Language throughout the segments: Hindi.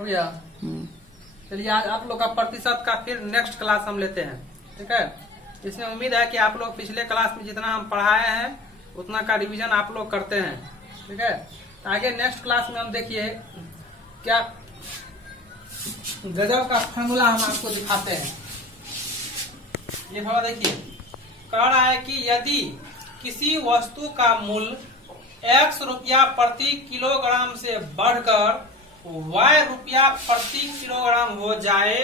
हो गया। चलिए आज आप लोग का प्रतिशत का फिर नेक्स्ट क्लास हम लेते हैं, ठीक है। इसमें उम्मीद है कि आप लोग पिछले क्लास में जितना हम पढ़ाए हैं उतना का रिवीजन आप लोग करते हैं, ठीक है। आगे नेक्स्ट क्लास में हम देखिए क्या गजब का फॉर्मूला हम आपको दिखाते हैं। ये थोड़ा देखिए, कह रहा है कि यदि किसी वस्तु का मूल्य x रुपया प्रति किलोग्राम से बढ़कर y रुपया प्रति किलोग्राम हो जाए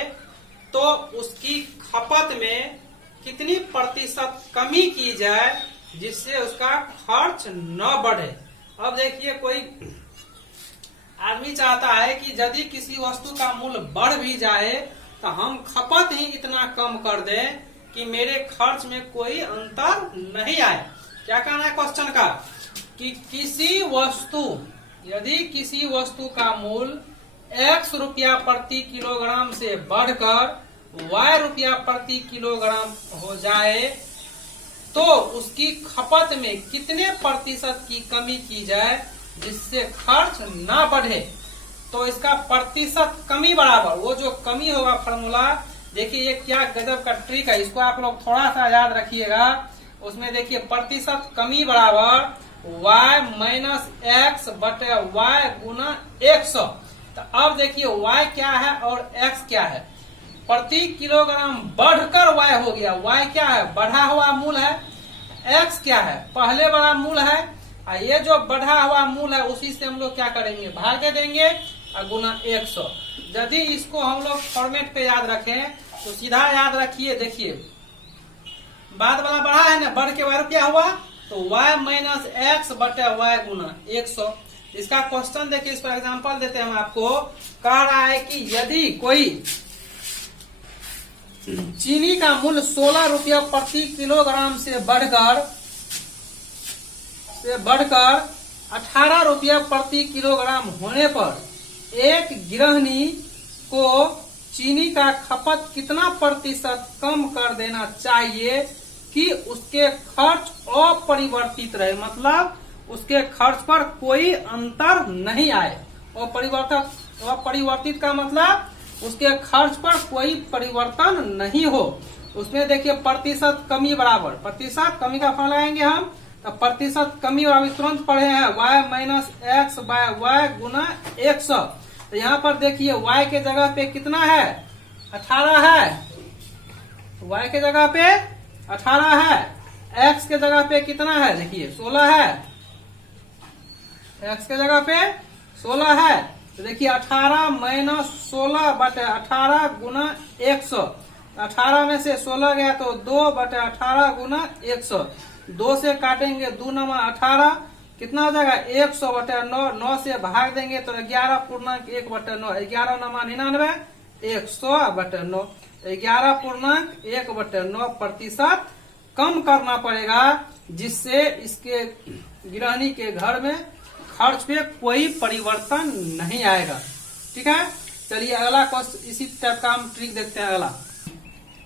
तो उसकी खपत में कितनी प्रतिशत कमी की जाए जिससे उसका खर्च न बढ़े। अब देखिए, कोई आदमी चाहता है कि यदि किसी वस्तु का मूल्य बढ़ भी जाए तो हम खपत ही इतना कम कर दें कि मेरे खर्च में कोई अंतर नहीं आए। क्या कहना है क्वेश्चन का कि यदि किसी वस्तु का मूल्य x रुपया प्रति किलोग्राम से बढ़कर y रुपया प्रति किलोग्राम हो जाए तो उसकी खपत में कितने प्रतिशत की कमी की जाए जिससे खर्च ना बढ़े। तो इसका प्रतिशत कमी बराबर वो जो कमी होगा फॉर्मूला, देखिए ये क्या गजब का ट्रिक है, इसको आप लोग थोड़ा सा याद रखिएगा। उसमें देखिए प्रतिशत कमी बराबर y माइनस एक्स बटे y गुना 100। तो अब देखिए y क्या है और x क्या है। प्रति किलोग्राम बढ़कर y हो गया, y क्या है बढ़ा हुआ मूल है, x क्या है पहले बड़ा मूल है, और ये जो बढ़ा हुआ मूल है उसी से हम लोग क्या करेंगे भाग दे देंगे और गुना 100। यदि इसको हम लोग फॉर्मेट पे याद रखें तो सीधा याद रखिए, देखिए बाद वाला बढ़ा है ना, बढ़ के y रुपया हुआ तो y माइनस एक्स बटे y गुना 100। इसका क्वेश्चन देखिए, इसका एग्जांपल देते हैं हम आपको। कह रहा है कि यदि कोई चीनी का मूल्य 16 रुपया प्रति किलोग्राम से बढ़कर 18 रुपया प्रति किलोग्राम होने पर एक गृहिणी को चीनी का खपत कितना प्रतिशत कम कर देना चाहिए कि उसके खर्च अपरिवर्तित रहे, मतलब उसके खर्च पर कोई अंतर नहीं आए। अपरिवर्तित का मतलब उसके खर्च पर कोई परिवर्तन नहीं हो। उसमें देखिए प्रतिशत कमी बराबर, प्रतिशत कमी का फॉर्मूला लगाएंगे हम, तो प्रतिशत कमी और अभी तुरंत पढ़े हैं y minus x by y गुना 100। तो यहाँ पर देखिए y के जगह पे कितना है 18 है, y के जगह पे 18 है, x के जगह पे कितना है देखिए 16 है, x के जगह पे 16 है। तो देखिए 18 माइनस 16 बटे 18 गुना 100। 18 में से 16 गया तो 2 बटे 18 गुना 100। 2 से काटेंगे 2 नमा 18, कितना हो जाएगा 100 बटे 9। 9 से भाग देंगे तो 11 पूर्णांक 1 बटे 9, 11 नमा 99, 100 बटे 9, 11 पूर्णांक 1 बटे 9 प्रतिशत कम करना पड़ेगा जिससे इसके गृहिणी के घर में खर्च पे कोई परिवर्तन नहीं आएगा। ठीक है, चलिए अगला क्वेश्चन इसी टाइप का हम ट्रिक देखते हैं। अगला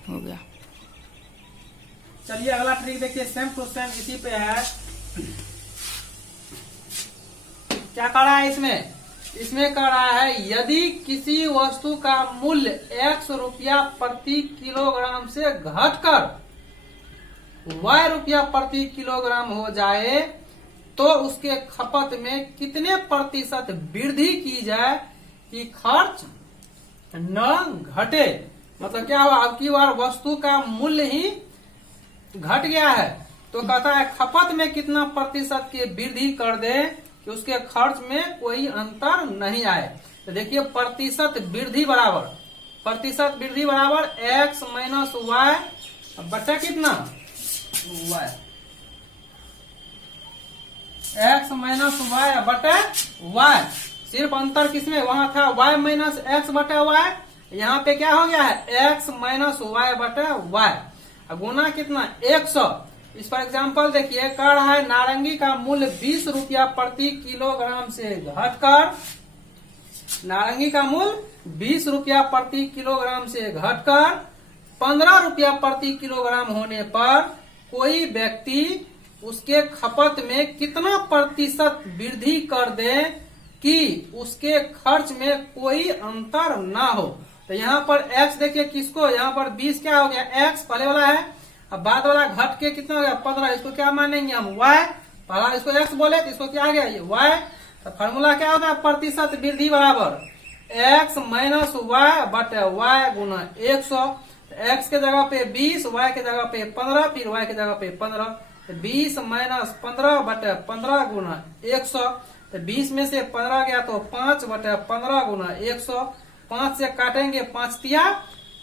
हो गया, चलिए अगला ट्रिक देखिए, सेम टू सेम इसी पे है। क्या कर रहा है इसमें कह रहा है यदि किसी वस्तु का मूल्य x रुपया प्रति किलोग्राम से घटकर y रुपया प्रति किलोग्राम हो जाए तो उसके खपत में कितने प्रतिशत वृद्धि की जाए कि खर्च न घटे। मतलब क्या हुआ, अब की बार वस्तु का मूल्य ही घट गया है तो कहता है खपत में कितना प्रतिशत की वृद्धि कर दे कि उसके खर्च में कोई अंतर नहीं आए। तो देखिए प्रतिशत वृद्धि बराबर x माइनस वाई बटा कितना y, x माइनस वाई बटे y। सिर्फ अंतर किसमें, वहां था y माइनस एक्स बटे y, यहाँ पे क्या हो गया है x माइनस वाई बटे y, गुना कितना 100। इस पर एग्जांपल देखिए, कह रहा है नारंगी का मूल्य 20 रुपया प्रति किलोग्राम से घटकर, नारंगी का मूल्य 20 रुपया प्रति किलोग्राम से घटकर 15 रुपया प्रति किलोग्राम होने पर कोई व्यक्ति उसके खपत में कितना प्रतिशत वृद्धि कर दे कि उसके खर्च में कोई अंतर ना हो। तो यहाँ पर x देखिए किसको, यहाँ पर 20 क्या हो गया, x पहले वाला है, अब बाद वाला घट के कितना हो गया 15, इसको क्या मानेंगे हम y, पहला इसको x बोले तो इसको क्या आ गया ये y। तो फॉर्मूला क्या होता है, प्रतिशत वृद्धि बराबर x माइनस वाई बटे y गुना 100। x के जगह पे 20, y के जगह पे 15, फिर y के जगह पे 15, तो 20 माइनस 15 बटे 15 गुना 100। तो 20 में से 15 गया तो 5 बटे 15 गुना 100। 5 से काटेंगे 5 तिया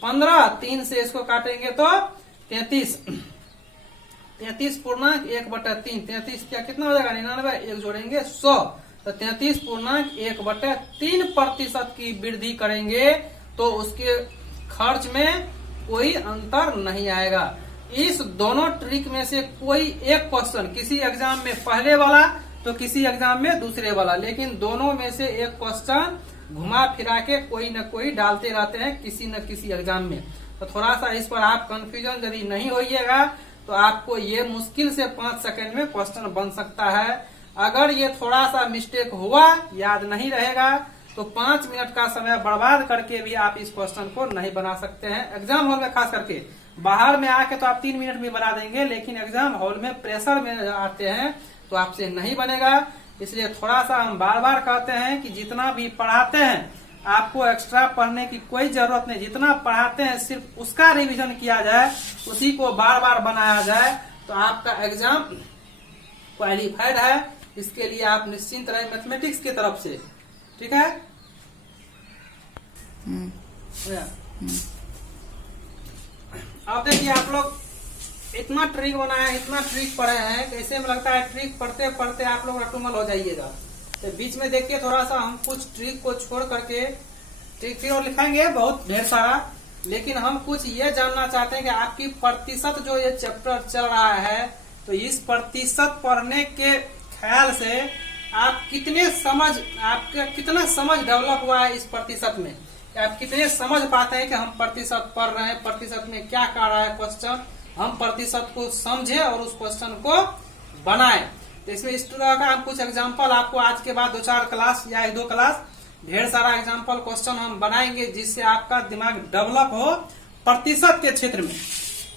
15, 3 से इसको काटेंगे तो 33, 33 पूर्णांक 1 बटे 3, 33 क्या कितना हो जाएगा 99, एक जोड़ेंगे 100, तो 33 पूर्णांक 1 बटे 3% की वृद्धि करेंगे तो उसके खर्च में कोई अंतर नहीं आएगा। इस दोनों ट्रिक में से कोई एक क्वेश्चन किसी एग्जाम में पहले वाला तो किसी एग्जाम में दूसरे वाला, लेकिन दोनों में से एक क्वेश्चन घुमा फिरा के कोई न कोई डालते रहते हैं किसी न किसी एग्जाम में। तो थोड़ा सा इस पर आप कंफ्यूजन यदि नहीं होइएगा तो आपको ये मुश्किल से 5 सेकंड में क्वेश्चन बन सकता है। अगर ये थोड़ा सा मिस्टेक हुआ, याद नहीं रहेगा, तो 5 मिनट का समय बर्बाद करके भी आप इस क्वेश्चन को नहीं बना सकते हैं। एग्जाम हॉल में खास करके, बाहर में आके तो आप 3 मिनट में बना देंगे, लेकिन एग्जाम हॉल में प्रेशर में आते हैं तो आपसे नहीं बनेगा। इसलिए थोड़ा सा हम बार बार कहते हैं कि जितना भी पढ़ाते हैं आपको एक्स्ट्रा पढ़ने की कोई जरूरत नहीं, जितना पढ़ाते हैं सिर्फ उसका रिवीजन किया जाए, उसी को बार बार बनाया जाए तो आपका एग्जाम क्वालिफाइड है। इसके लिए आप निश्चिंत रहे मैथमेटिक्स की तरफ से, ठीक है। अब देखिए आप लोग इतना ट्रिक बनाया, इतना ट्रिक पढ़े हैं, कैसे में लगता है ट्रिक पढ़ते पढ़ते आप लोग रटुमल हो जाइएगा। तो बीच में देखिए थोड़ा सा हम कुछ ट्रिक को छोड़ करके ट्रिक फिर और लिखाएंगे बहुत ढेर सारा, लेकिन हम कुछ ये जानना चाहते हैं कि आपकी प्रतिशत जो ये चैप्टर चल रहा है, तो इस प्रतिशत पढ़ने के ख्याल से आप आपका कितना समझ डेवलप हुआ है इस प्रतिशत में, आप कितने समझ पाते हैं कि हम प्रतिशत पढ़ रहे हैं, प्रतिशत में क्या कर रहा है क्वेश्चन, हम प्रतिशत को समझे और उस क्वेश्चन को बनाएं। तो इसमें इस तरह का हम कुछ एग्जांपल आपको आज के बाद 2-4 क्लास या 1-2 क्लास ढेर सारा एग्जांपल क्वेश्चन हम बनाएंगे, जिससे आपका दिमाग डेवलप हो प्रतिशत के क्षेत्र में।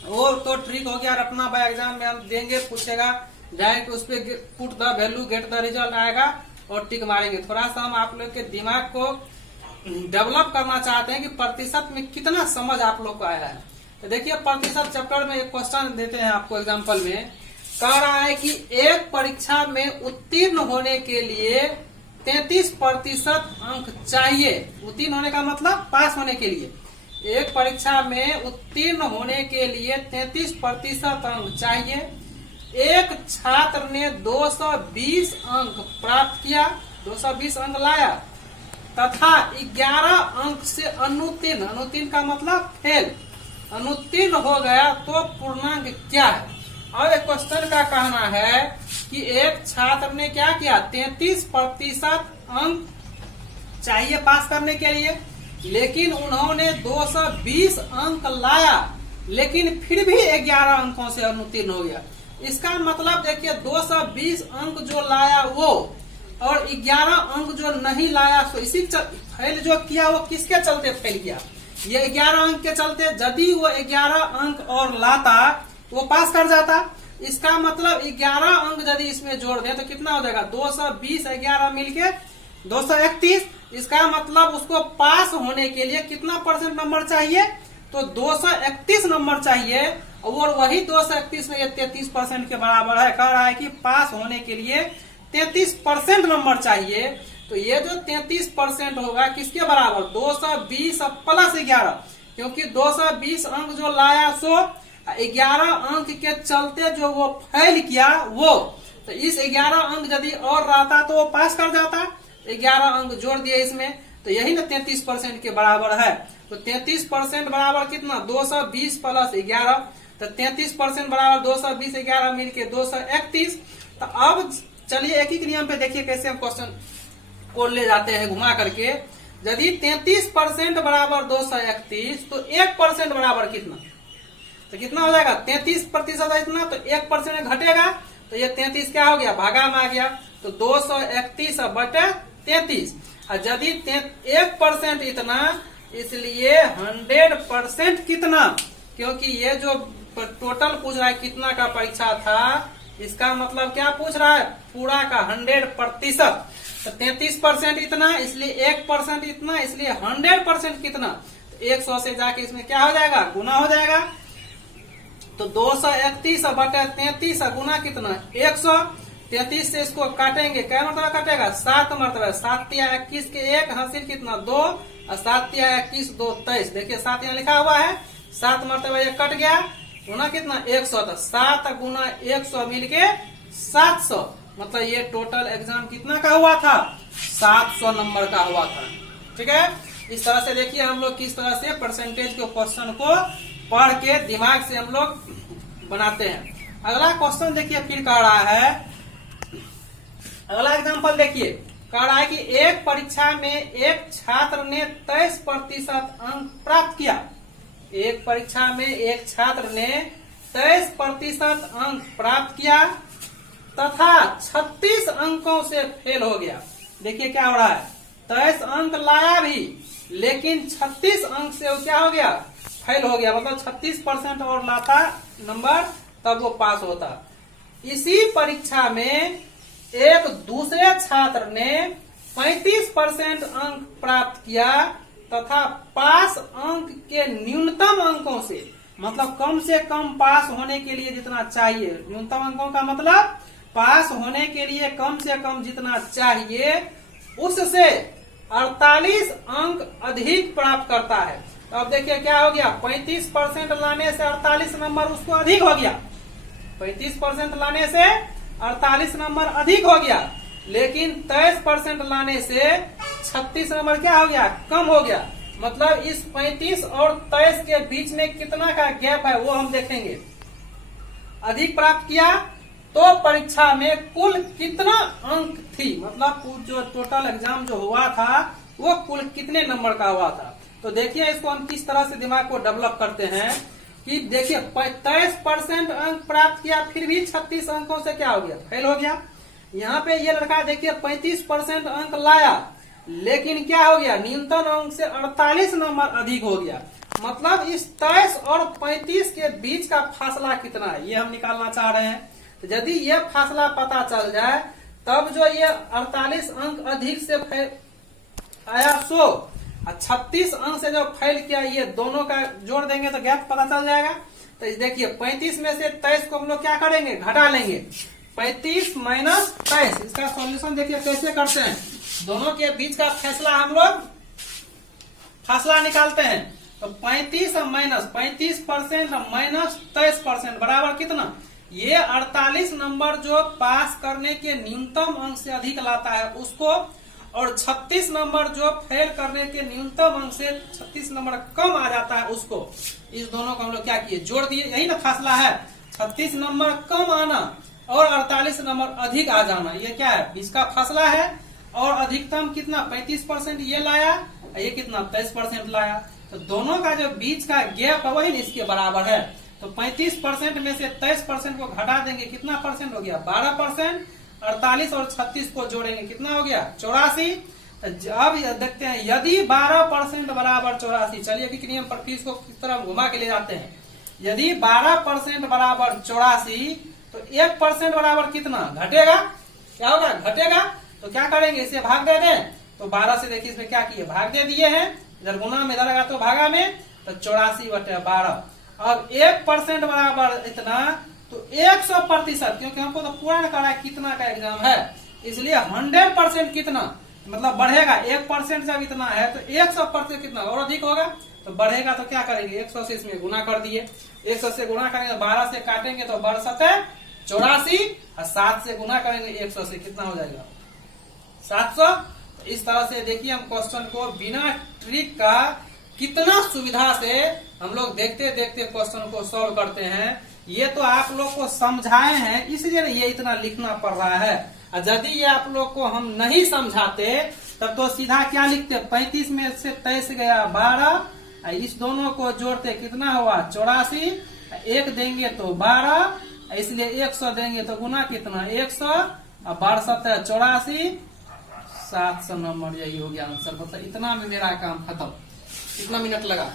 वो तो ट्रिक हो गया, रटना बाय एग्जाम में हम देंगे, पूछेगा डायरेक्ट उस पर put the value get the result आएगा और टिक मारेंगे। थोड़ा सा हम आप लोग के दिमाग को डेवलप करना चाहते हैं कि प्रतिशत में कितना समझ आप लोग को आया है। तो देखिए प्रतिशत चैप्टर में एक क्वेश्चन देते हैं आपको एग्जांपल में, कह रहा है कि एक परीक्षा में उत्तीर्ण होने के लिए 33% अंक चाहिए। उत्तीर्ण होने का मतलब पास होने के लिए, एक परीक्षा में उत्तीर्ण होने के लिए 33% अंक चाहिए। एक छात्र ने 220 अंक प्राप्त किया, 220 अंक लाया तथा 11 अंक से अनुत्तीर्ण, अनुत्तीर्ण का मतलब फेल, अनुत्तीर्ण हो गया तो पूर्णांक क्या है। और एक क्वेश्चन का कहना है कि एक छात्र ने क्या किया, 33% अंक चाहिए पास करने के लिए, लेकिन उन्होंने 220 अंक लाया, लेकिन फिर भी 11 अंकों से अनुत्तीर्ण हो गया। इसका मतलब देखिए 220 अंक जो लाया वो और 11 अंक जो नहीं लाया, तो इसी फेल जो किया वो किसके चलते फेल किया, ये 11 अंक के चलते। यदि वो 11 अंक और लाता तो वो पास कर जाता। इसका मतलब 11 अंक यदि इसमें जोड़ दें तो कितना हो जाएगा, 220 11 मिलके 231। इसका मतलब उसको पास होने के लिए कितना परसेंट नंबर चाहिए, तो 231 नंबर चाहिए, और वही 231 में ये 33% के बराबर है। कह रहा है कि पास होने के लिए 33% नंबर चाहिए। तो ये जो 33% होगा किसके बराबर, 220 प्लस 11, क्योंकि 220 अंक जो लाया सो 11 अंक के चलते जो वो फेल किया वो, तो इस 11 अंक यदि और रहता तो वो पास कर जाता। 11 अंक जोड़ दिए इसमें, तो यही ना 33% के बराबर है। तो 33% बराबर कितना, 220 प्लस 11, तो 33% बराबर 220 11 मिलके 231। तो अब चलिए एक ही नियम पे देखिए कैसे हम क्वेश्चन को ले जाते हैं घुमा करके। यदि 33% बराबर 231 तो 1% बराबर कितना, तो कितना हो जाएगा, 33% है इतना, तो 1% घटेगा, तो ये 33 क्या हो गया, भागा में आ गया, तो 231 बटे 33। और यदि 1% इतना, इसलिए 100% कितना, क्योंकि ये जो टोटल पूछ रहा है कितना का परीक्षा था, इसका मतलब क्या पूछ रहा है, पूरा का 100%। तो 33% इतना, इसलिए 1% इतना, इसलिए 100% कितना, तो 100 से जाके इसमें क्या हो जाएगा, गुना हो जाएगा। तो 231 बटे 33 गुना कितना, 100। 33 से इसको काटेंगे, क्या मरतबा काटेगा, 7 मरतबा। 7 तिया 21 के 1 हासिल कितना, 2, और 7 तिया 21 2 23। देखिए 7 यहाँ लिखा हुआ है, 7 मरतबा ये कट गया, गुना कितना, 100। तो 7 गुना 100 मिलके 700। मतलब ये टोटल एग्जाम कितना का हुआ था, 700 नंबर का हुआ था। ठीक है, इस तरह से देखिए हम लोग किस तरह से परसेंटेज के क्वेश्चन को पढ़ के दिमाग से हम लोग बनाते हैं। अगला क्वेश्चन देखिए फिर कह रहा है, अगला एग्जाम्पल देखिए, कह रहा है कि एक परीक्षा में एक छात्र ने 23% अंक प्राप्त किया। एक परीक्षा में एक छात्र ने 23% अंक प्राप्त किया तथा 36 अंकों से फेल हो गया। देखिए क्या हो रहा है, 23 अंक लाया भी, लेकिन 36 अंक से वो क्या हो गया, फेल हो गया। मतलब 36% और लाता नंबर तब वो पास होता। इसी परीक्षा में एक दूसरे छात्र ने 35% अंक प्राप्त किया तथा पास अंक के न्यूनतम अंकों से, मतलब कम से कम पास होने के लिए जितना चाहिए, न्यूनतम अंकों का मतलब पास होने के लिए कम से कम जितना चाहिए उससे 48 अंक अधिक प्राप्त करता है। तो अब देखिए क्या हो गया, 35% लाने से 48 नंबर उसको अधिक हो गया। 35% लाने से 48 नंबर अधिक हो गया, लेकिन 23% लाने से 36 नंबर क्या हो गया, कम हो गया। मतलब इस 35 और 23 के बीच में कितना का गैप है वो हम देखेंगे। अधिक प्राप्त किया तो परीक्षा में कुल कितना अंक थी, मतलब जो टोटल एग्जाम जो हुआ था वो कुल कितने नंबर का हुआ था। तो देखिए इसको हम किस तरह से दिमाग को डेवलप करते हैं कि देखिए 23% अंक प्राप्त किया, फिर भी 36 अंकों से क्या हो गया, फेल हो गया। यहाँ पे ये लड़का देखिए 35% अंक लाया, लेकिन क्या हो गया, न्यूनतम अंक से 48 नंबर अधिक हो गया। मतलब इस 23 और 35 के बीच का फासला कितना है ये हम निकालना चाह रहे हैं। तो यदि ये फासला पता चल जाए तब जो ये 48 अंक अधिक से आया 100 और 36 अंक से जो फेल किया, ये दोनों का जोड़ देंगे तो गैप पता चल जाएगा। तो देखिए 35 में से 23 को हम लोग क्या करेंगे, घटा लेंगे। 35 माइनस 23, इसका सॉल्यूशन देखिए कैसे करते हैं। दोनों के बीच का फैसला हम लोग फासला निकालते हैं। तो 35 माइनस 35% माइनस 23% बराबर कितना, ये 48 नंबर जो पास करने के न्यूनतम अंक से अधिक लाता है उसको, और 36 नंबर जो फेल करने के न्यूनतम अंक से 36 नंबर कम आ जाता है उसको। इस दोनों को हम लोग क्या किए, जोड़ दिए। यही ना फासला है, 36 नंबर कम आना और 48 नंबर अधिक आ जाना, ये क्या है, बीच का फासला है। और अधिकतम कितना 35% ये लाया, ये कितना 23% लाया। तो दोनों का जो बीच का गैप है वही इसके बराबर है। तो 35% में से 23% को घटा देंगे, कितना परसेंट हो गया, 12%। 48 और 36 को जोड़ेंगे कितना हो गया, 84। अब देखते हैं यदि 12% बराबर 84, चलिए अभी के नियम पर फिर इसको किस तरह घुमा के ले जाते हैं। यदि 12% बराबर 84 तो 1% बराबर कितना घटेगा, क्या होगा, घटेगा। तो क्या करेंगे, इसे भाग दे दें। तो 12 से देखिए इसमें क्या किए, भाग दे दिए हैं, इधर गुना में इधर लगा तो भागा में, तो 84/12। अब 1% बराबर इतना, तो 100%, क्योंकि हमको तो पूरा करना है कितना का एग्जाम है, इसलिए 100% कितना मतलब बढ़ेगा। 1% जब इतना है तो 100% कितना और अधिक होगा, तो बढ़ेगा। तो क्या करेंगे, 100 से इसमें गुना कर दिए। 100 से गुना करेंगे, 12 से काटेंगे तो 12 84, और 7 से गुना करेंगे 100 से, कितना हो जाएगा 700। तो इस तरह से देखिए हम क्वेश्चन को बिना ट्रिक का कितना सुविधा से हम लोग देखते देखते क्वेश्चन को सॉल्व करते हैं। ये तो आप लोग को समझाए हैं इसलिए ये इतना लिखना पड़ रहा है। और यदि ये आप लोग को हम नहीं समझाते तब तो सीधा क्या लिखते, 35 में से 23 गया 12, इस दोनों को जोड़ते कितना हुआ 84, 1 देंगे तो 12, इसलिए 100 देंगे तो गुना कितना 100, और 12 84, 700 नंबर, यही हो गया आंसर। मतलब इतना में मेरा काम खत्म। कितना मिनट लगा?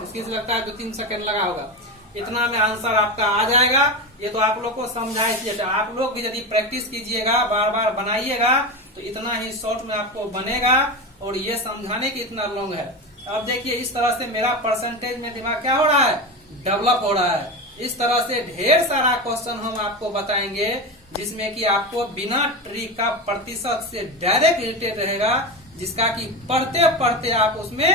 मुश्किल से लगता है 2-3 सेकंड लगा होगा। इतना में आंसर आपका आ जाएगा। ये तो आप लोग को समझाइए, आप लोग भी यदि प्रैक्टिस कीजिएगा, बार बार बनाइएगा, तो इतना ही शॉर्ट में आपको बनेगा। और ये समझाने की इतना लॉन्ग है। अब देखिए इस तरह से मेरा परसेंटेज में दिमाग क्या हो रहा है, डेवलप हो रहा है। इस तरह से ढेर सारा क्वेश्चन हम आपको बताएंगे, जिसमें कि आपको बिना ट्रिक का प्रतिशत से डायरेक्ट रिलेटेड रहेगा, जिसका कि पढ़ते पढ़ते आप उसमें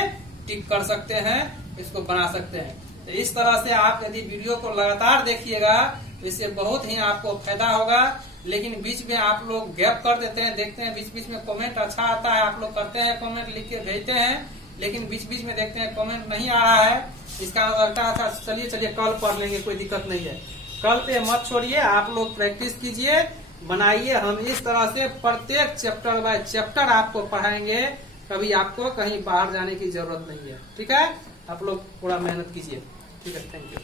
टिक कर सकते हैं, इसको बना सकते हैं। तो इस तरह से आप यदि वीडियो को लगातार देखिएगा तो इससे बहुत ही आपको फायदा होगा। लेकिन बीच में आप लोग गैप कर देते हैं, देखते हैं बीच बीच में कमेंट अच्छा आता है, आप लोग करते हैं, कमेंट लिख के भेजते हैं, लेकिन बीच बीच में देखते हैं कमेंट नहीं आ रहा है। इसका लगता है अच्छा चलिए कल पढ़ लेंगे, कोई दिक्कत नहीं है। कल पे मत छोड़िए, आप लोग प्रैक्टिस कीजिए, बनाइए। हम इस तरह से प्रत्येक चैप्टर बाय चैप्टर आपको पढ़ाएंगे, कभी आपको कहीं बाहर जाने की जरूरत नहीं है। ठीक है, आप लोग थोड़ा मेहनत कीजिए। ठीक है, थैंक यू।